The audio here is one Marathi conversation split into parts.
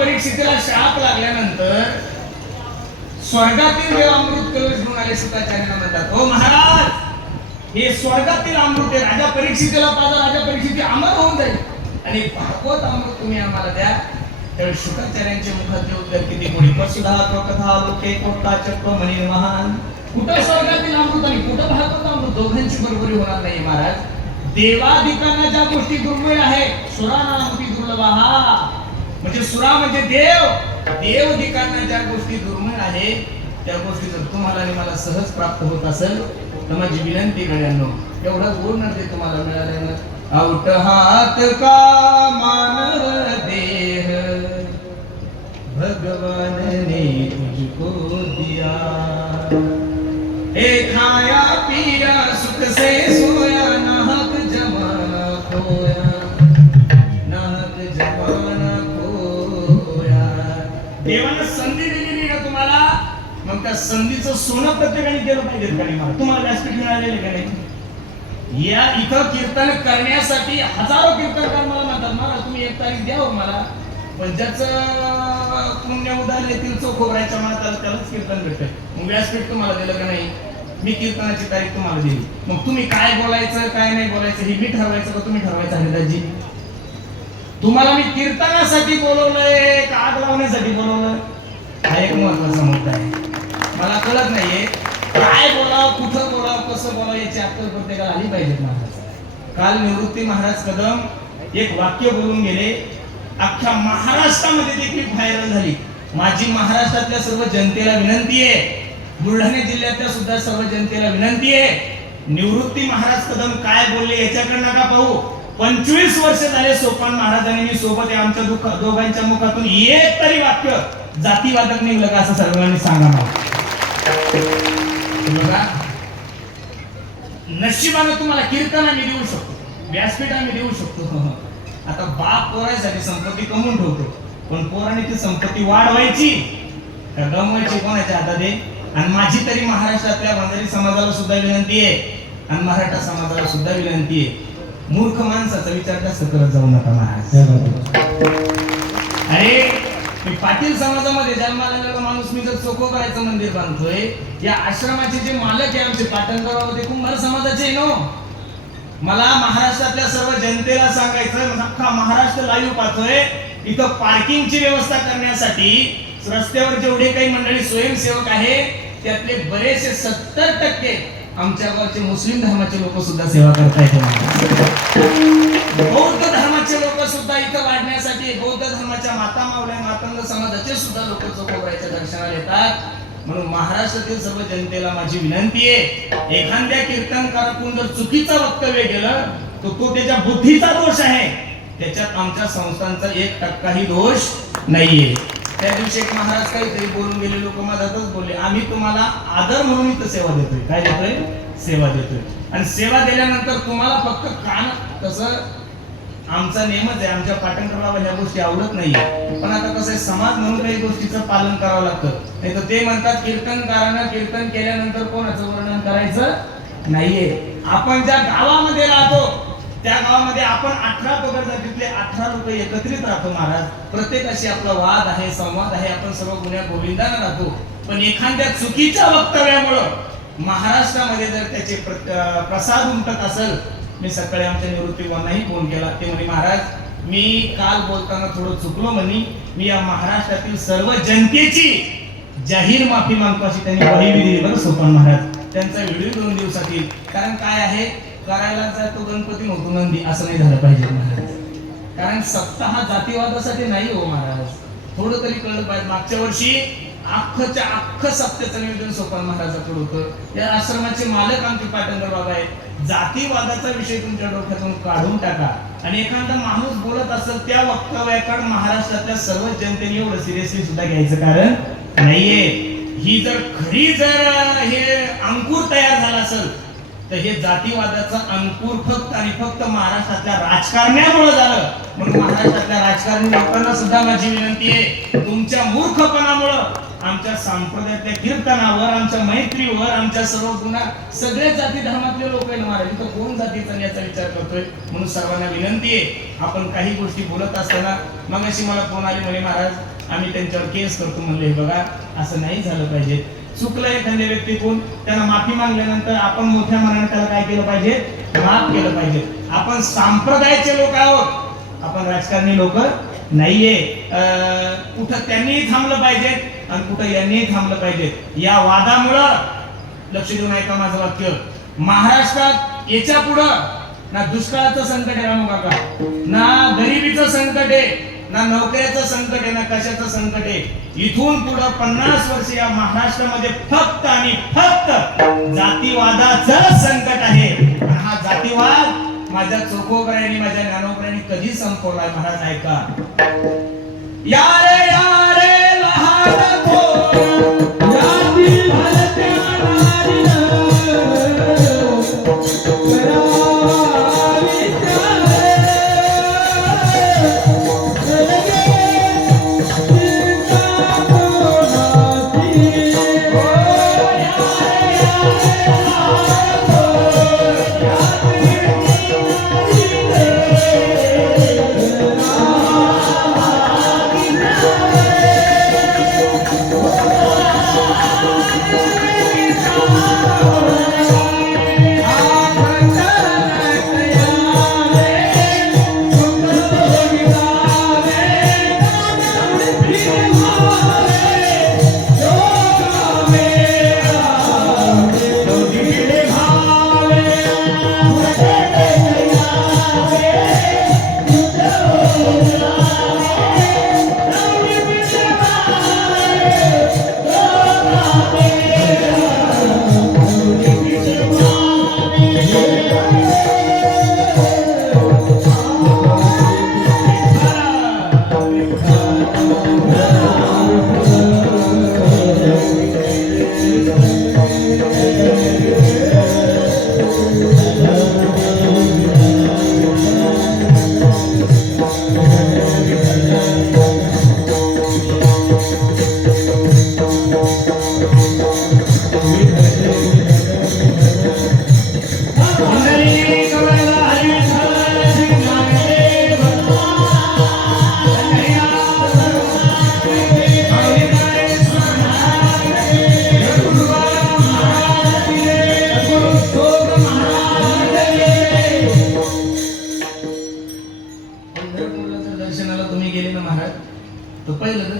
परीक्षेला शाप लागल्यानंतर स्वर्गातील देव अमृत कलश घेऊन आले शुकाचार्यांना म्हणतात हो महाराज हे स्वर्गातील अमृत आहे. राजा परीक्षितेला पाजा राजा परीक्षिते अमर होऊन जाईल. आणि भागवत अमृत तुम्ही आम्हाला द्या. तर शुकाचार्यांच्या मुखात उत्तर किती कोणी पशुधा कथा लोके कोटा चक्र म्हणे महान. कुठं स्वर्गातील अमृत आणि कुठं भागवत अमृत? दोघांची बरोबरी होणार नाही महाराज. देवाधिकांना ज्या गोष्टी दुर्मिळ आहेत सुरानामती दुर्लभ. हा म्हणजे सुरा म्हणजे देव देव देवधिकांना ज्या गोष्टी दुर्मिळ आहे त्या गोष्टी जर तुम्हाला आणि मला सहज प्राप्त होत असेल तर माझी विनंती गड्यांनो एवढा गुण ते तुम्हाला मिळाल्यानं आउट हात का मग त्या संधीचं सोनं प्रत्येकाने केलं पाहिजे का नाही? तुम्हाला व्यासपीठ मिळालेले का नाही? या इथं कीर्तन करण्यासाठी हजारो कीर्तनकार मला म्हणतात मला तुम्ही एक तारीख द्या हो मला. पण ज्याचं पुण्य उदाहरण येतील चोखोबरायच्या मनात आलं त्यालाच कीर्तन भेटतंय. मग व्यासपीठ तुम्हाला दिलं का नाही? मी कीर्तनाची तारीख तुम्हाला दिली. मग तुम्ही काय बोलायचं काय नाही बोलायचं हे मी ठरवायचं का तुम्ही ठरवायचं हरिदासजी? तुम्हाला मी कीर्तनासाठी बोलवलंय का आग लावण्यासाठी बोलवलं हा एक महत्त्वाचा मुद्दा आहे. मला कळत नाहीये. काय बोलावं कुठं बोलावं कसं बोलावं याची अक्कल प्रत्येकाला आली पाहिजे महाराज. काल निवृत्ती महाराज कदम एक वाक्य बोलून गेले. अख्ख्या महाराष्ट्रामध्ये देखील व्हायरल झाली. माझी महाराष्ट्रातल्या सर्व जनतेला विनंती आहे. बुलढाणा जिल्ह्यातल्या सुद्धा सर्व जनतेला विनंती आहे. निवृत्ती महाराज कदम काय बोलले याच्याकडे नका पाहू. पंचवीस वर्ष झाले सोपान महाराजांनी मी सोबत आमच्या दुःख दोघांच्या मुखातून एक तरी वाक्य जातीवादक निघलं का असं सर्वांनी सांगा मला. नशिबानं तुम्हाला कीर्तन आम्ही देऊ शकतो. व्यासपीठ आम्ही देऊ शकतो. आता बाप पोरासाठी संपत्ती कमवून ठेवतो. पण पोराने ती संपत्ती वाढवायची. का गमवायची कोणाच्या हातात आहे? आणि माझी तरी महाराष्ट्रातल्या बंजारी समाजाला सुद्धा विनंती आहे. आणि मराठा समाजाला सुद्धा विनंती आहे. मूर्ख माणसाचा विचार जास्त करत जाऊ नका महाराज. अरे मी पाटील समाजामध्ये जन्माला आलेला माणूस मी जर चोखोबारायचं मंदिर बांधतोय या आश्रमाचे जे मालक आहे आमचे पाटणगावामध्ये कुंभार समाजाचे आहे नो हो. मला महाराष्ट्रातल्या सर्व जनतेला सांगायचं अख्खा महाराष्ट्र लाईव्ह पाहतोय इथं पार्किंगची व्यवस्था करण्यासाठी रस्त्यावर जेवढे काही मंडळी स्वयंसेवक आहे त्यातले बरेचसे सत्तर टक्के आमच्या गावचे मुस्लिम धर्माचे लोक सुद्धा सेवा करतायत. बौद्ध धर्माचे लोक सुद्धा इथं वाढण्यासाठी बौद्ध धर्माच्या माता मावल्या मातंग समाजाचे सुद्धा लोक चोखोबाईच्या दर्शनाला येतात. म्हणून महाराष्ट्रातील सर्व जनतेला माझी विनंती आहे एखाद्या कीर्तनकारातून जर चुकीचं वक्तव्य केलं तर तो त्याच्या बुद्धीचा दोष आहे. त्याच्यात आमच्या संस्थांचा एक टक्काही दोष नाहीये. त्या दिवशी एक महाराज काहीतरी बोलून गेले लोक मधातच बोलले आम्ही तुम्हाला आदर म्हणून इथं सेवा देतोय. काय देतोय? सेवा देतोय. आणि सेवा दिल्यानंतर तुम्हाला फक्त कान तसं आमचा नेमच आहे आमच्या पाटणकरला ह्या गोष्टी आवडत नाही पण आता कसं आहे समाज म्हणून काही गोष्टीचं पालन करावं लागतं. नाही तर ते म्हणतात कीर्तनकारानं कीर्तन केल्यानंतर कोणाचं वर्णन करायचं नाहीये. आपण ज्या गावामध्ये राहतो त्या गावामध्ये आपण अठरा पगड जातीतले अठरा लोक एकत्रित राहतो महाराज. प्रत्येकाशी आपला वाद आहे संवाद आहे आपण सर्व गुन्ह्या गोविंदाने राहतो. पण एखाद्या चुकीच्या वक्तव्यामुळं महाराष्ट्रामध्ये जर त्याचे प्र- प्रसाद उमटत असेल मी सकाळी आमच्या निवृत्तीवानाही फोन केला. ते म्हणे महाराज मी काल बोलताना थोडं चुकलो म्हणे. मी या महाराष्ट्रातील सर्व जनतेची जाहीर माफी मागतो अशी त्यांनी दिली. बरं सोपान महाराज त्यांचा व्हिडिओ दोन दिवसात येईल कारण काय आहे? करायला जातो गणपती होतो नंदी असं नाही झालं पाहिजे महाराज. कारण सत्ता हा जातीवादासाठी नाही हो महाराज. थोडं तरी कळलं पाहिजे. मागच्या वर्षी अख्खच्या अख्ख सत्तेचं नियोजन सोपान महाराजाकडे होतं. या आश्रमाचे मालक आमचे पाटणकर बाबा आहेत. जातीवादाचा विषय तुमच्या डोक्यातून काढून टाका. आणि एखादा माणूस बोलत असेल त्या वक्तव्याकडे महाराष्ट्रातल्या सर्व जनतेने एवढं सिरियसली सुद्धा घ्यायचं कारण नाहीये. ही जर खरी जर हे अंकुर तयार झाला असेल तर हे जातीवादाचं अंकुर फक्त आणि फक्त महाराष्ट्रातल्या राजकारण्यामुळे झालं. म्हणून महाराष्ट्रातल्या राजकारणी लोकांना सुद्धा माझी विनंती आहे तुमच्या मूर्खपणामुळं आमच्या संप्रदायातल्या कीर्तनावर आमच्या मैत्रीवर आमच्या सर्व गुन्हा सगळे जाती धर्मातले लोक आहे ना महाराज. इथं कोण जातीचा याचा विचार करतोय? म्हणून सर्वांना विनंती आहे आपण काही गोष्टी बोलत असताना मग अशी मला फोन आली म्हणे महाराज आम्ही त्यांच्यावर केस करतो म्हणले बघा असं नाही झालं पाहिजे. चुकलं एखाद्या व्यक्तीतून त्यांना माफी मागल्यानंतर आपण मोठ्या मनाने त्याला काय केलं पाहिजे? माफ केलं पाहिजे. आपण संप्रदायाचे लोक आहोत. आपण राजकारणी लोक नाहीये. अं, कुठं त्यांनीही थांबलं पाहिजे आणि कुठं यांनीही थांबलं पाहिजे. या वादामुळं लक्ष देऊन ऐका माझं वाक्य. महाराष्ट्रात याच्या पुढं ना दुष्काळाचं संकट आहे रामू काका. ना गरिबीचं संकट आहे. ना नोकऱ्याचं संकट आहे ना कशाचं संकट आहे? इथून पुढं पन्नास वर्ष या महाराष्ट्रामध्ये फक्त आणि फक्त जातीवादाचं संकट आहे. हा जातीवाद माझ्या चोखोबऱ्यांनी माझ्या ज्ञानोबऱ्यांनी कधी संपवला महाराज ऐका. या रे या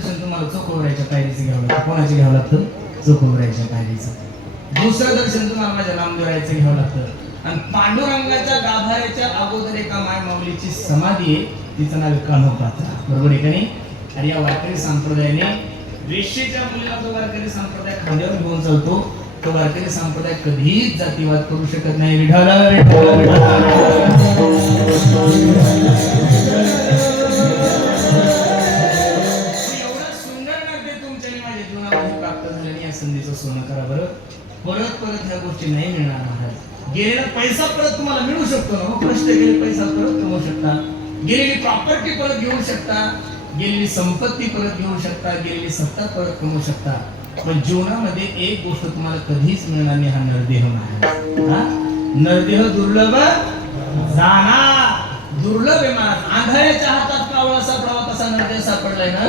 दर्शन तुम्हाला चोखोबरायच्या पायरीचं घ्यावं लागतं. कोणाचे घ्यावं लागतं? चोखोबरायच्या पायरीचं. दुसरं दर्शन तुम्हाला माझ्या नामदेवरायचं घ्यावं लागतं. आणि पांडुरंगाच्या गाभाऱ्याच्या अगोदर एका माय माऊलीची समाधी आहे. तिचं नाव आहे कान्होपात्रा बरोबर आहे का नाही? आणि या वारकरी संप्रदायाने वेश्येच्या मुलीला जो वारकरी संप्रदाय खांद्यावर घेऊन चालतो. तो वारकरी संप्रदाय कधीच जातीवाद करू शकत नाही. विठाला विठाला एवढं गोष्टी नाही मिळणार महाराज. गेलेला पैसा परत तुम्हाला मिळू शकतो ना हो. कष्ट गेले पैसा परत कमवू शकता. गेलेली प्रॉपर्टी परत घेऊ शकता. गेलेली संपत्ती परत घेऊ शकता. गेलेली सत्ता परत कमवू शकता. पण जीवनामध्ये एक गोष्ट तुम्हाला कधीच मिळणार नाही हा नरदेह महाराज. हा? नरदेह दुर्लभ जाणार. दुर्लभ आहे महाराज. आंधळ्याच्या हातात कावळा सापडावा तसा नरदेह सापडलाय ना?